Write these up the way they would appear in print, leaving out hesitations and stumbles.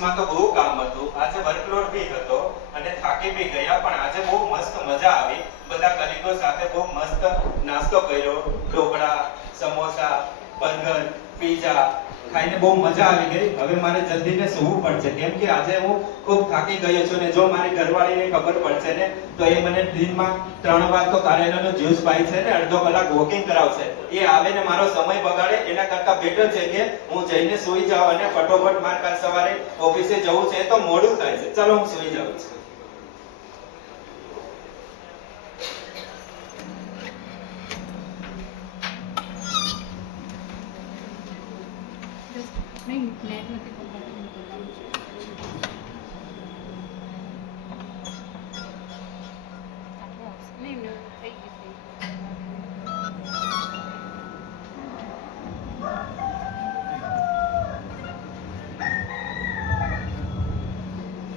ઓફિસમાં તો બહુ કામ હતું, આજે વર્કલોડ બી હતો અને થાકી બી ગયા, પણ આજે બહુ મસ્ત મજા આવી. બધા કલીગો સાથે બહુ મસ્ત નાસ્તો કર્યો, ઢોકળા, સમોસા, બર્ગર, પીઝા ખાઈને બહુ મજા આવી ગઈ. હવે મારે જલ્દીને સૂવું પડશે, કેમ કે આજે હું ખૂબ થાકી ગયો છું. ને જો મારી ઘરવાળીને ખબર પડશે ને તો એ મને દિનમાં 3 વાર તો કારેલાનો જ્યુસ પાઈ છે ને અડધો કલાક વોકિંગ કરાવશે. એ આવે ને મારો સમય બગાડે એના કરતા બેટર છે કે હું જઈને સૂઈ જાઉં અને ફટોફટ મારે કાલ સવારે ઓફિસે જવું છે તો મોડું થાય છે. ચલો હું સૂઈ જાઉં છું. નહીં નેટ નથી કરવાનું છે. નહીં થઈ ગયું.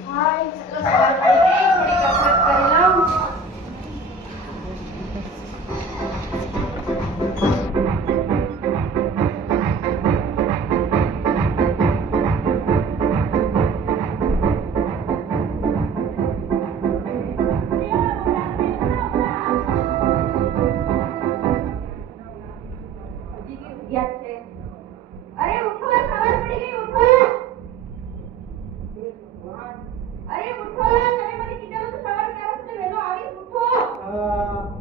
હાય, ચલો સવાર પડી ગઈ, થોડી કસરત કરી લઉં. યાદ છે. અરે ઉઠો, સવાર પડી ગઈ, ઉઠો. અરે ઉઠો, તમે મને કીધું તો સવાર ક્યારે સુધી વહેલો આવીશ, ઉઠો.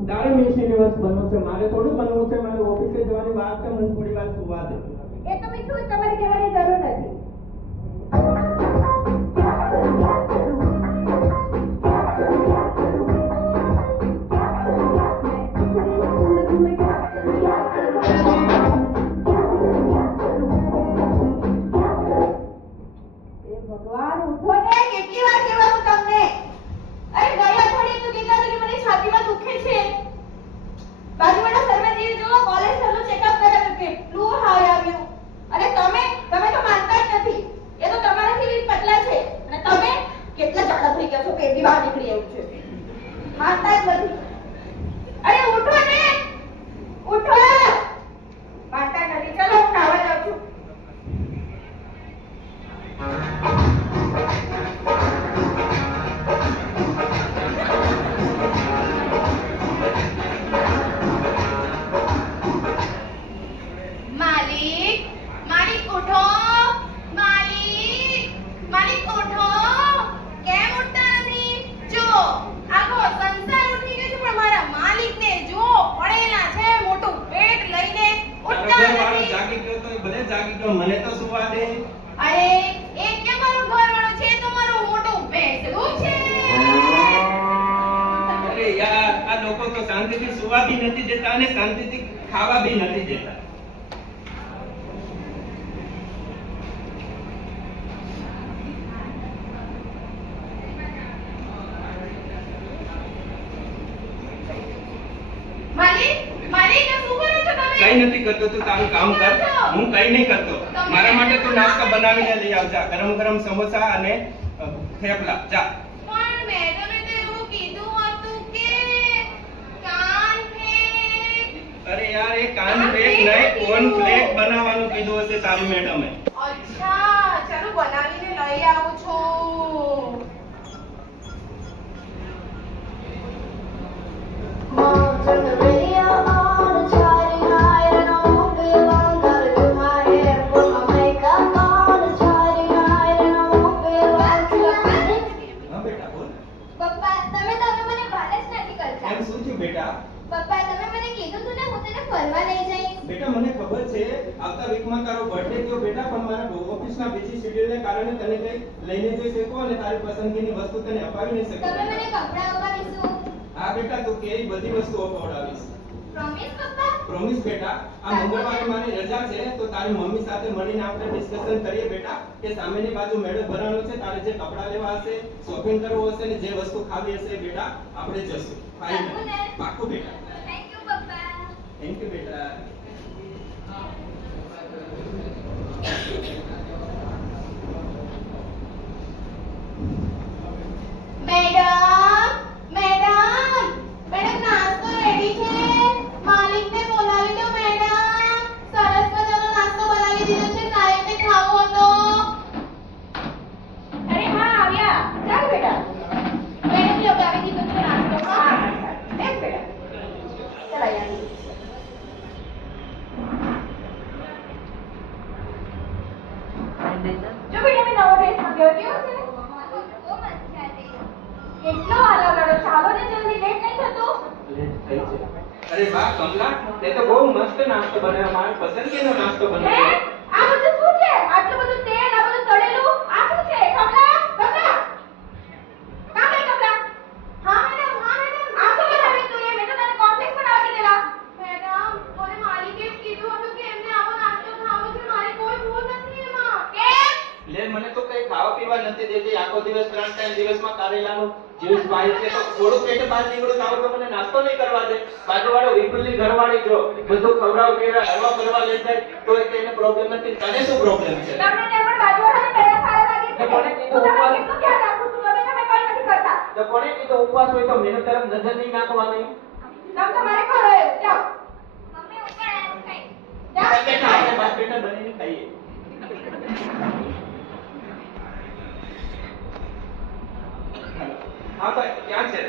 દાડી મિસ યુનિવર્સ બનવું છે, મારે થોડું બનવું છે, મારે ઓફિસે જવાની વાત છે, મને થોડી વાર સુવા દે. એ તો મેં શું તમારે કહેવાની જરૂર નથી. ભગવાન ઉઠો ને, કેટલી વાર કહેવાનું તમને? અરે ગયા અઠવાડિયે તો કીધા કે મને છાતીમાં દુખે છે. બાજુવાળા સર્વેજીએ જો કોલેજ સરનો ચેકઅપ કરાવ્યું, કેટલું હાઈ આવ્યું. અને તમે તો માનતા જ નથી. એ તો તમારાથી પતલા છે અને તમે કેટલા જાડા થઈ ગયા છો, પેટની બહાર નીકળી એવું છે. માનતા જ નથી. અરે ઉઠો ને, ઉઠો. માનતા નથી. ચલો હું નાવા જાઉં છું. માલિક, માલિક ઉઠો. માલિક, માલિક ઉઠો. કેમ ઉઠતા નથી? જો આખો સંસાર ઉઠી ગયો છે, પણ મારા માલિકને જો પડેલા છે મોટું પેટ લઈને ઉઠતા નથી. જાગી ગયો તો ભલે જાગી ગયો, મને તો સુવા દે. અરે એ કેમ મારું ઘરવાળો છે, તો મારું મોટું ભેંસડું છે. અરે યાર, આ લોકો તો શાંતિથી સુવા બી નથી દેતા અને શાંતિથી ખાવા બી નથી દેતા. માલિક, માલિક શું કરો છો તમે? કઈ નથી કરતો, તું તારું કામ કર. હું કઈ નહીં કરતો. મારા માટે તું નાસ્તો બનાવીને લઈ આવજા, ગરમ ગરમ સમોસા અને થેપલા. જા. પણ મેડમે તો એવું કીધું હતું કે કાન ફ્લેક. અરે યાર, એ કાન ફ્લેક નહીં, કોર્ન ફ્લેક બનાવવાનું કીધું હશે તારી મેડમે. અચ્છા, ચાલો બનાવીને લઈ આવું છું. Turn the radio on and try to hide. I won't be alone. Gotta do my hair, put my makeup on and try to hide. I won't be alone till I finish. હા બેટા, બોલ. પપ્પા, તમે તો હવે મને વાત જ નથી કરતા. એમ શું થયું બેટા? પપ્પા, તમે મને કીધું તું ને હું તને ફરવા લઈ જઈશ. બેટા, મને ખબર છે આવતા વીકમાં તારો બર્થડે થયો બેટા, પણ મારા ઓફિસના બિઝી શેડ્યુલને કારણે તને કઈ લઈને જઈ શકો અને તારી પસંદગીની વસ્તુ તને અપાવી નહીં શકું. તમે મને કપડાં અપાવીશું. હા બેટા, તું કે બધી વસ્તુઓ અપાવડાવીશ. પ્રોમિસ પપ્પા? પ્રોમિસ બેટા. આ મંગળવારે મારી રજા છે તો તારી મમ્મી સાથે મળીને આપણે ડિસ્કશન કરીએ બેટા કે સામેની બાજુ મેળો ભરાનો છે, તારે જે કપડાં લેવા હશે, શોપિંગ કરવો હશે ને જે વસ્તુ ખાવી હશે બેટા આપણે જશું. પાક્કું ને? પાક્કું બેટા. થેન્ક યુ પપ્પા. થેન્ક યુ બેટા. મેડમ, મેડમ, મેડમ નાસ્તો રેડી છે. માલિકને બોલાવી લો મેડમ. સરસ મજાનો નાસ્તો બનાવી દીધો છે, સાહેબને ખાવો હતો. થઈ છે. અરે વાહ કમલા, તે તો બહુ મસ્ત નાસ્તો બનાવ્યો, મારી પસંદગીનો નાસ્તો હે? બનાવ્યો. આ બધું શું છે? આટલું બધું તેલ, આ બધું તળેલું, આ શું છે? કમલા, કમલા. કાં ગઈ કમલા? હા મેડમ, આ શું બનાવ્યું તું એ? મેં તો તને કોમ્પ્લેક્સ બનાવવા કીધેલા. મેડમ મને માલિકે જ કીધું હતું કે એમને આવો નાસ્તો ખાવો છે, મારી કોઈ ભૂલ નથી એમાં. કેમ? લે મને તો કઈ ખાવા પીવા નથી દેતી, આખો દિવસ 3 દિવસમાં કારેલાનું જ્યુસ પાય છે, તો થોડું પેટે બહાર નીકળું તો આવો તો મને નાસ્તો નહીં કરવા દે. બાજુવાળો વિપુલની ઘરવાળી જો બધું ખવડાવ પીવડાવ હરવા ફરવા લઈ જાય તો એને પ્રોબ્લેમ નથી, તને શું પ્રોબ્લેમ છે? તમને ત્યાં પણ બાજુવાળાને પહેલા સારા લાગે છે. તો કોને કીધું હું તમારું ઉપવાસ? કેટલું ધ્યાન રાખું છું, તમે કંઈ નથી કરતા. તો કોને કીધું ઉપવાસ હોય તો મેનુ તરફ નજર નહીં નાખવાની? તમ તમારે ખરો એવું. જાઓ. મમ્મી ઉપર આમ ખાઈ. જાઓ. બેટા આપણે બાર બેટા બનીને ખાઈએ. હા ભાઈ ક્યાં છે?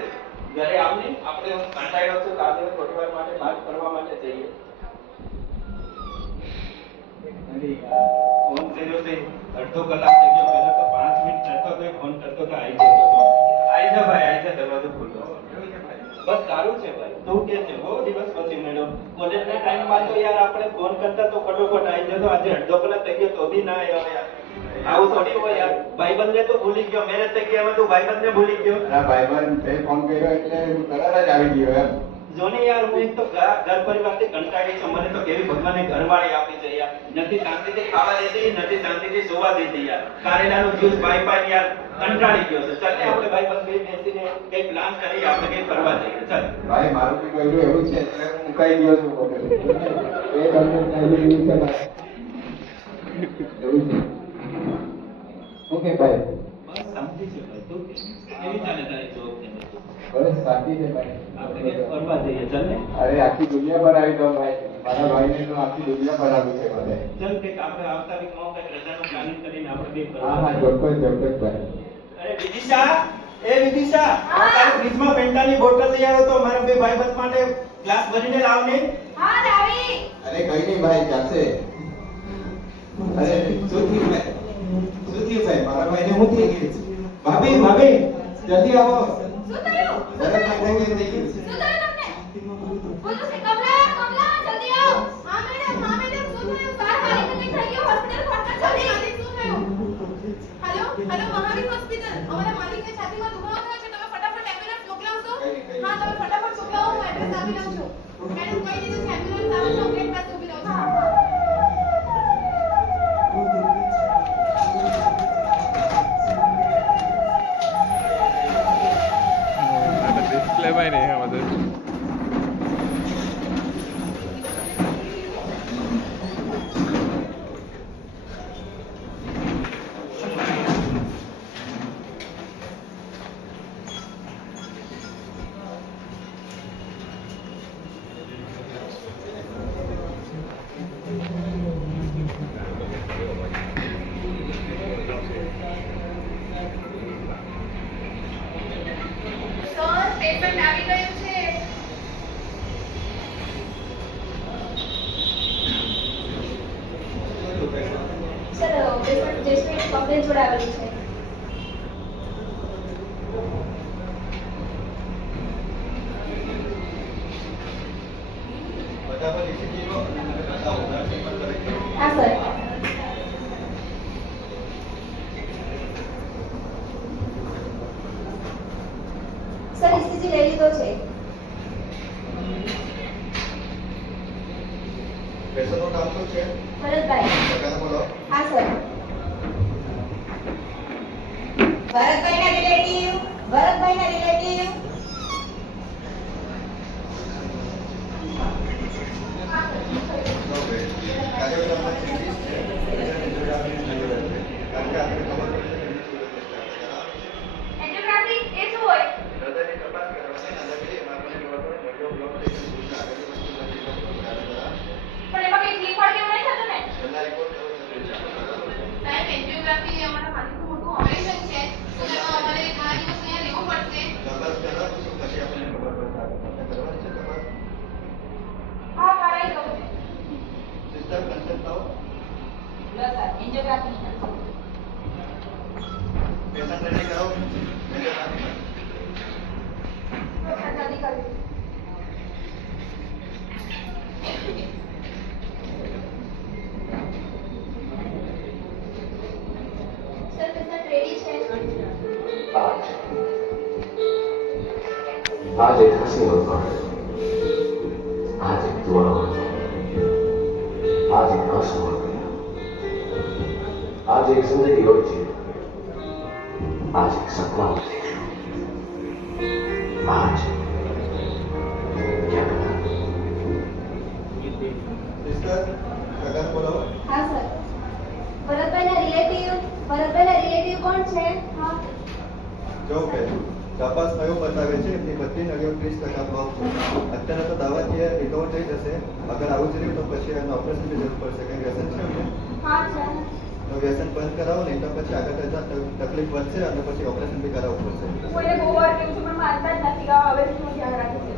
ઘરે આવને, આપણે કંટાળ્યો છું, કાલે થોડી વાર માટે બહાર ફરવા માટે જઈએ. અરે યાર, ફોન કર્યો તે અડધો કલાક થઈ ગયો, પહેલા તો 5 મિનિટ થતો તો ફોન કરતો તો આવી જતો તો. આવી જા ભાઈ, આવી જા, દરવાજો ખોલો. બસ સારું છે ભાઈ, તું કે છે? બહુ દિવસ પછી મળ્યો. કોલેજના ટાઈમ માં તો યાર આપણે ફોન કરતા તો ફટોફટ આવી જતો, આજે અડધો કલાક થઈ ગયો તો બી ના આવ્યો યાર. આવું થોડી હોય યાર, ભાઈબંધને તો ભૂલી ગયો, મેરેજ થઈ ગયા એમાં તું ભાઈબંધને ભૂલી ગયો. અરે ભાઈબંધ તે ફોન કર્યો એટલે હું તરત જ આવી ગયો એમ. જોને યાર, હું એક તો ઘર પરિવારથી કંટાળી છું, મને તો કેવી ભગવાને ઘરવાળી આપી છે યાર. નથી શાંતિથી ખાવા દેતી, નથી શાંતિથી સુવા દેતી યાર. કારેલાનું જ્યુસ પાઈ પાઈ યાર કંટાળી ગયો છે. ચાલ ને આપણે ભાઈબંધ બે બેસીને કઈ પ્લાન કરી, આપણે કઈ ફરવા જઈએ. ચાલ ભાઈ મારું બી કહ્યું એવું છે એટલે હું મુકાઈ ગયો છું પોતે. એ તમને કહ્યું એવું છે ભાઈ. એવું છે. ઓકે ભાઈ. બસ શાંતિ છે ભાઈ, તું કે કેવી ચાલે તારી જોબ ને બધું? બસ શાંતિ છે ભાઈ. આપણે કઈ ફરવા જઈએ. ચાલ ને અરે આખી દુનિયા પર આવી જાઓ ભાઈ. મારા ભાઈને તો આખી દુનિયા પર આવી છે બધે. ચાલ કઈક આપણે આવતા વીકમાં કઈક રજાનું પ્લાનિંગ કરીને આપણે બે હા ફરવા હા જઈએ. ચોક્કસ ચોક્કસ ભાઈ. અરે વિદિશા, એ વિદિશા, તારી ફ્રીજમાં ફેન્ટાની બોટલ લઈ આવ્યો તો મારા બે ભાઈબંધ માટે ગ્લાસ ભરીને લાવ ને. હા, લાવી. અરે કઈ નહીં ભાઈ ચાલશે. અરે શું થયું ભાઈ? શું થયું ભાઈ? મારા ભાઈને હું થઈ ગયું? ભાભી ભાભી જલ્દી આવો. શું થયું? ભરત ભાઈને કેમ થઈ ગયું? શું થયું તમને? બોલો છે કમલા, કમલા, જલ્દી આવો. હા મેડમ, શું થયું? તારા માલિકને કંઈક થઈ ગયું, હોસ્પિટલ ફોન કર જલ્દી. માલિક શું થયું? હેલો મહાવીર હોસ્પિટલ, અમારા માલિકને છાતીમાં દુખાવો થયો છે, તમે ફટાફટ એમ્બ્યુલન્સ મોકલાવશો? હા તમે ફટાફટ મોકલાવો, હું એડ્રેસ આપી દઉં છું. મેડમ કહી દીધું છે, એમ્બ્યુલન્સ આવે છે, હું ગેટ પાસે ઊભી રહું છું. ডিসপ্লে বাইরে আমাদের સર પેશન્ટ આવી ગયું છે. સર, પેશન્ટ જયશ્રી કમ્પ્લેન જોડે આવેલું છે. ફટાફટ રિસીવ કરો અને બતાવો. હા સર. સર, ECG લઈ લીધો છે. પેશન્ટનું નામ શું છે? ભરતભાઈ. બધાને બોલો. હા સર. ભરતભાઈના રિલેટિવ, ભરતભાઈના રિલેટિવ. ઓકે. કાર્ડિયોગ્રાફમાં ચેન્જીસ છે. એન્જિયોગ્રાફી નજર છે. કારણ કે આપણે ખબર પડશે કે શું સ્ટાર્ટ કરાવે. એન્જિયોગ્રાફી એ શું હોય? હૃદયની તપાસ કરવાની અંદરથી એમાં આપણને ખબર પડે મોટો બ્લોક થઈ ગયો છે. આગળની વસ્તુ નથી ખબર પડે. પણ એમાં કઈ ક્લિક કેવું નહીં થતું ને? પહેલા રિપોર્ટ થવો જરૂરી છે. સાહેબ એન્જિયોગ્રાફી અમારા માલિકનું મોટું ઓપરેશન છે, તો એમાં અમારે ઘણા દિવસ અહીંયા રહેવું પડશે. તપાસ કરાવો શું પછી આપણને ખબર પડશે. આપણે કરવાની છે તપાસ. હા, કરાઈ દઉં. સિસ્ટર કન્સલ્ટ થાઓ. आज एक हंसी होता है, आज एक दुआ होता है, आज एक आंसू हो गया, आज एक जिंदगी हो जी, आज एक सपना हो देख लो, आज क्या पता। સિસ્ટર કાકા બોલાવો. હા સર. ભરતભાઈના રિલેટિવ કોણ છે? હા. જો કે તપાસ કયો બતાવે છે એમની બધી નળીઓ 30% બ્લોક છે. અત્યારે તો દવાથી રિકવર થઈ જશે. અગર આવું જ રહ્યું તો પછી એનું ઓપરેશનની જરૂર પડશે. કંઈ વ્યસન છે એમને? હા છે. તો વ્યસન બંધ કરાવો નહીં તો પછી આગળ જતા તકલીફ વધશે અને પછી ઓપરેશન બી કરાવવું પડશે. હું એને બહુ વાર કહું છું પણ માનતા જ નથી. હવે હું ધ્યાન રાખીશ.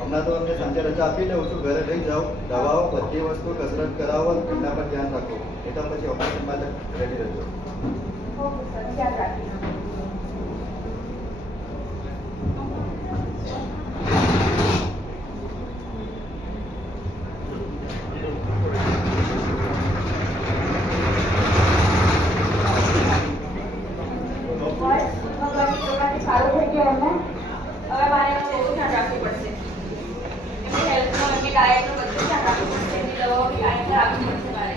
હમણાં તો અમને સાંજે રજા આપી દઉં છું. ઘરે રહી જાઓ, દવાઓ બધી વસ્તુ કસરત કરાવો, એમના પર ધ્યાન રાખો. નહીં તો પછી ઓપરેશન માટે રેડી રહેજો. ઓકે સર, ધ્યાન રાખીશ. સારું થઈ ગયું એમને. હવે મારે એનું બહુ ધ્યાન રાખવું પડશે. એમની હેલ્થનું, એમની ડાયટનું બધું ધ્યાન રાખવું પડશે. એમની દવાઓ બી ટાઈમથી આપવી પડશે મારે.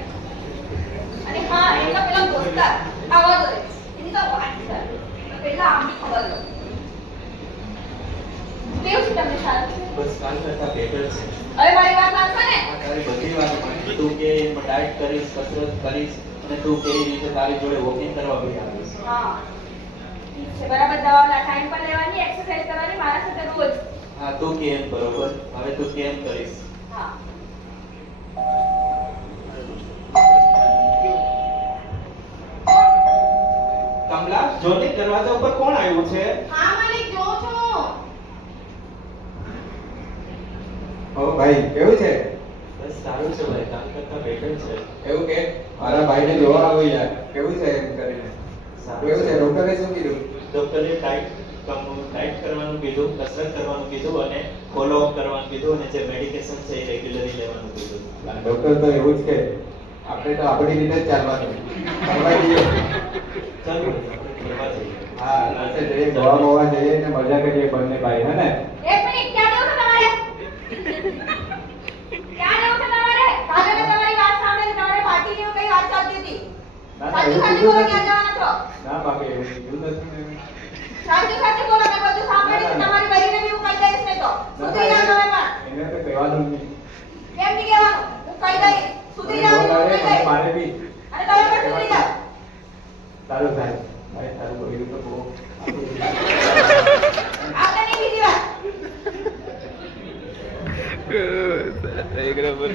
અને હા, એમનો પેલો દોસ્તાર આવવા દો. એની તો વાત છે. પહેલા આમ બી ખબર લો. કેવું છે તમને? સારું છે? બસ કાલ કરતા બેટર છે. હવે મારી વાત માનશો ને? આ તારી બધી વાત માની. તું કે ડાયટ કરીશ, કસરત કરીશ અને તું કે રીતે તારી જોડે વોકિંગ કરવા બી આવીશ. હા. ઠીક છે. બરાબર દવા ટાઈમ પર લેવાની, એક્સરસાઇઝ કરવાની મારા સાથે રોજ. હા, તું કેમ બરોબર. હવે તું કેમ કરીશ? હા. કમલા, જોને દરવાજા ઉપર કોણ આવ્યું છે? હા માલિક, જો છું. ઓ ભાઈ કેવું છે? બસ સારું છે ભાઈ, કાલ કરતા બેટર છે. એવું કે મારા ભાઈને જોવા આવું યાર. કેવું છે એમ કરીને? કેવું છે? ડોક્ટરે શું કીધું? ડોક્ટરે ડાયટ કરવાનું કીધું, કસરત કરવાનું કીધું અને ફોલો અપ કરવાનું કીધું અને જે મેડિકેશન છે એ રેગ્યુલરલી લેવાનું કીધું. ડોક્ટર તો એવું જ કે આપણે તો આપણી રીતે જ ચાલવાનું. ફરવા જઈએ. ચાલો આપણે ફરવા જઈએ. હા, રાતે જઈએ, ગોવા જઈએ ને મજા કરીએ બંને ભાઈ, હે ને? એક મિનિટ, ક્યાં જવું છે તમારે? ક્યાં જવું છે તમારે? કાલે મેં તમારી વાત સાંભળી. તમારે પાર્ટીની એવું કઈ વાત ચાલતી હતી. ના, સાચું એવું સાચું કીધું બોલો, નથી. ક્યાં જવાના છો? ના બાકી એવું કીધું નથી ને. સાચું સાચું બોલો. મેં બધું સાંભળ્યું છે. તમારી બહેરીને બી હું કહી દઈશ નહીં તો. સુધરી જાઓ તમે પણ. એને તો કહેવાનું જ નહીં. કેમ નહીં કહેવાનું? હું કહી દઈશ. સુધરી જાઓ મને તો હું બોલાવે, કહી દઈશ. મારે બી અને તમે પણ સુધરી જાઓ. સારું થાય. ભાઈ તારું બોલ્યું તો બહુ આપણે નહીં બીજી વાત. એક નંબર